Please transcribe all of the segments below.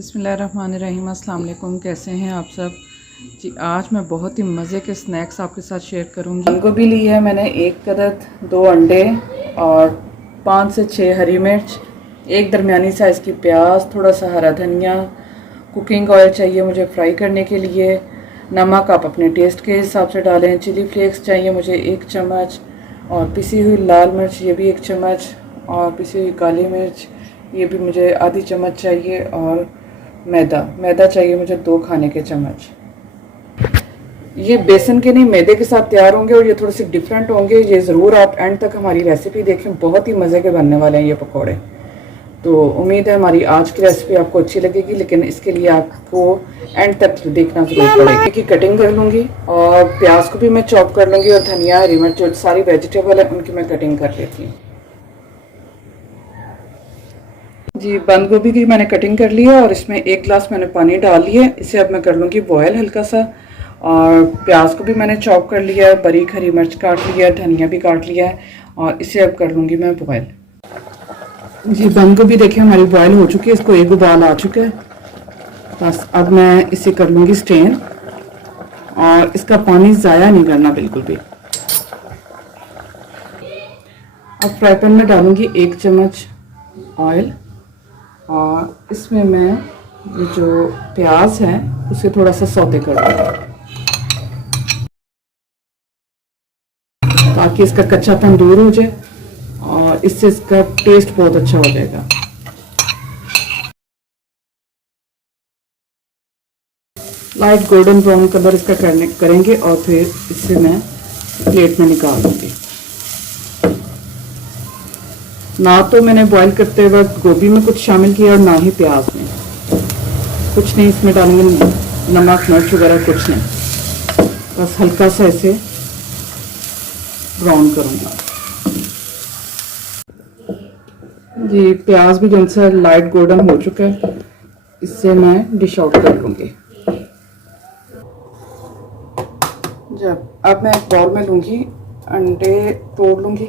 बिस्मिल्लाहिर्रहमानिर्रहीम। अस्सलाम वालेकुम। कैसे हैं आप सब जी। आज मैं बहुत ही मज़े के स्नैक्स आपके साथ शेयर करूंगी। बंद गोभी ली है मैंने 1 अदद, 2 अंडे और 5 से 6 हरी मिर्च, एक दरमियानी साइज़ की प्याज, थोड़ा सा हरा धनिया, कुकिंग ऑयल चाहिए मुझे फ्राई करने के लिए, नमक आप अपने टेस्ट के हिसाब से डालें, चिली फ्लेक्स चाहिए मुझे 1 चम्मच, और पिसी हुई लाल मिर्च ये भी 1 चम्मच, और पिसी हुई काली मिर्च ये भी मुझे आधी चम्मच चाहिए, और मैदा चाहिए मुझे 2 खाने के चम्मच। ये बेसन के नहीं मैदे के साथ तैयार होंगे और ये थोड़े से डिफरेंट होंगे। ये ज़रूर आप एंड तक हमारी रेसिपी देखें, बहुत ही मज़े के बनने वाले हैं ये पकौड़े। तो उम्मीद है हमारी आज की रेसिपी आपको अच्छी लगेगी, लेकिन इसके लिए आपको एंड तक देखना ज़रूर पड़ेगा। की कटिंग कर लूँगी और प्याज को भी मैं चॉप कर लूँगी, और धनिया, हरी मिर्च, जो सारी वेजिटेबल है उनकी मैं कटिंग कर लेती हूँ जी। बंद गोभी की मैंने कटिंग कर ली है और इसमें 1 गिलास मैंने पानी डाल लिया है। इसे अब मैं कर लूँगी बॉयल हल्का सा। और प्याज को भी मैंने चॉप कर लिया है, बारीक हरी मिर्च काट लिया है, धनिया भी काट लिया है, और इसे अब कर लूँगी मैं बॉयल जी। बंद गोभी देखिए हमारी बॉयल हो चुकी है, इसको 1 उबाल आ चुका है। बस अब मैं इसे कर लूँगी स्टेन, और इसका पानी ज़ाया नहीं करना बिल्कुल भी। अब फ्राई पैन में डालूँगी 1 चम्मच ऑयल, और इसमें मैं जो प्याज है उसे थोड़ा सा सौते कर दूँगी ताकि इसका कच्चापन दूर हो जाए, और इससे इसका टेस्ट बहुत अच्छा हो जाएगा। लाइट गोल्डन ब्राउन कलर इसका करेंगे, और फिर इससे मैं प्लेट में निकाल दूँगी। ना तो मैंने बॉईल करते वक्त गोभी में कुछ शामिल किया और ना ही प्याज में, कुछ नहीं इसमें डालेंगे, नमक मिर्च वगैरह कुछ नहीं, बस हल्का सा इसे ब्राउन करूँगा जी। प्याज भी जो सा लाइट गोल्डन हो चुका है, इससे मैं डिश आउट कर लूँगी। अब मैं एक बाउल में लूँगी, अंडे तोड़ लूँगी,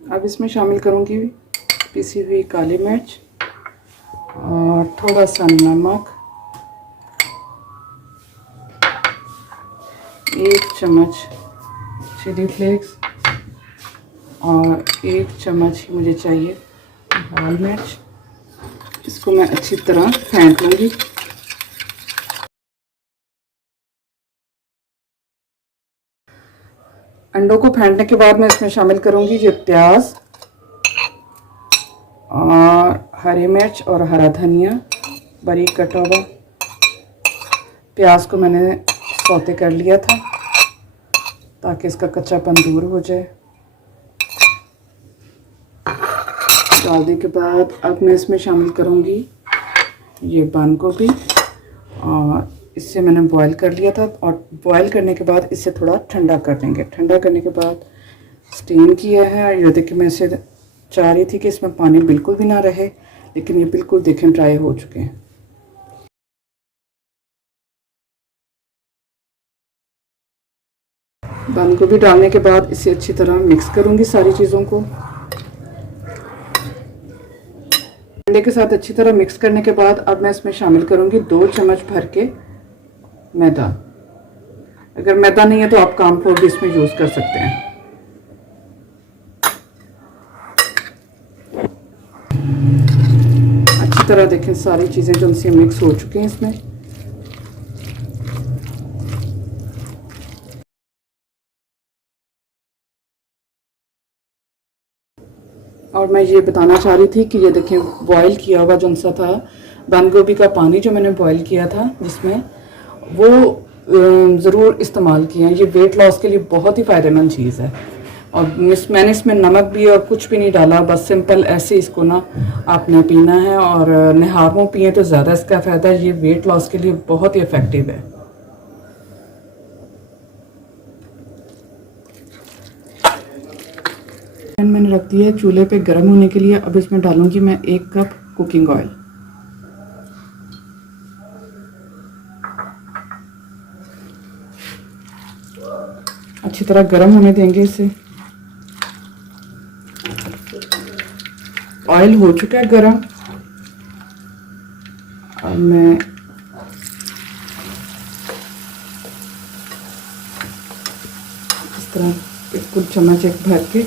अब इसमें शामिल करूँगी पिसी हुई काली मिर्च और थोड़ा सा नमक, 1 चम्मच चिली फ्लेक्स, और 1 चम्मच ही मुझे चाहिए लाल मिर्च। इसको मैं अच्छी तरह फेंट लूँगी। अंडों को फेंटने के बाद मैं इसमें शामिल करूँगी ये प्याज और हरी मिर्च और हरा धनिया बारीक कटा हुआ। प्याज को मैंने सौते कर लिया था ताकि इसका कच्चापन दूर हो जाए। डालने के बाद अब मैं इसमें शामिल करूँगी ये बंद गोभी, और इससे मैंने बॉईल कर लिया था, और बॉईल करने के बाद इसे थोड़ा ठंडा कर देंगे। ठंडा करने के बाद स्टीम किया है, और ये देखिए मैं इसे चाह रही थी कि इसमें पानी बिल्कुल भी ना रहे, लेकिन ये बिल्कुल देखें ड्राई हो चुके हैं। बंद गोभी डालने के बाद इसे अच्छी तरह मिक्स करूँगी सारी चीज़ों को। अंडे के साथ अच्छी तरह मिक्स करने के बाद अब मैं इसमें शामिल करूँगी 2 चम्मच भर के मैदा। अगर मैदा नहीं है तो आप कॉर्नफ्लोर भी इसमें यूज़ कर सकते हैं। अच्छी तरह देखें सारी चीज़ें जो उनसे मिक्स हो चुकी हैं इसमें। और मैं ये बताना चाह रही थी कि ये देखें बॉईल किया हुआ जो सा था बंद गोभी का पानी जो मैंने बॉईल किया था जिसमें, वो ज़रूर इस्तेमाल किया है। ये वेट लॉस के लिए बहुत ही फ़ायदेमंद चीज़ है। और मैंने इसमें नमक भी और कुछ भी नहीं डाला, बस सिंपल ऐसे इसको ना आपने पीना है, और निहार मुँह पिए तो ज़्यादा इसका फ़ायदा है। ये वेट लॉस के लिए बहुत ही इफ़ेक्टिव है। मैंने रख दिया है चूल्हे पे गर्म होने के लिए। अब इसमें डालूंगी मैं 1 कप कुकिंग ऑयल। अच्छी तरह गर्म होने देंगे इसे। ऑयल हो चुका है गर्म। अब मैं इस तरह बिल्कुल चम्मच एक भर के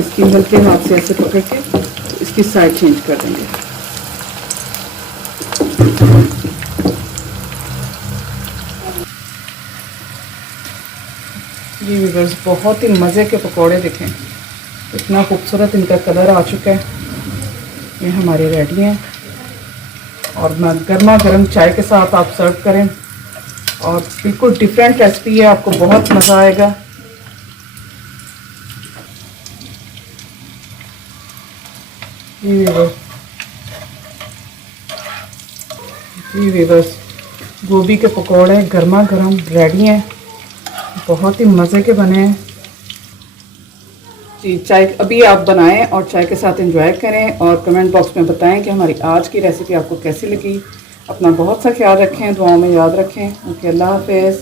इसकी हल्के हाथ से ऐसे पकड़ के इसकी साइड चेंज कर देंगे। जी व्यूअर्स, बहुत ही मज़े के पकोड़े देखें, इतना खूबसूरत इनका कलर आ चुका है। ये हमारे रेडी हैं और मैं गर्मा गर्म चाय के साथ आप सर्व करें और बिल्कुल डिफरेंट रेसिपी है, आपको बहुत मज़ा आएगा। जी व्यूअर्स, गोभी के पकौड़े गर्मा गर्म रेडी हैं, बहुत ही मज़े के बने हैं। जी चाय अभी आप बनाएं और चाय के साथ एंजॉय करें और कमेंट बॉक्स में बताएं कि हमारी आज की रेसिपी आपको कैसी लगी। अपना बहुत सा ख्याल रखें, दुआओं में याद रखें। ओके, अल्लाह हाफ़िज़।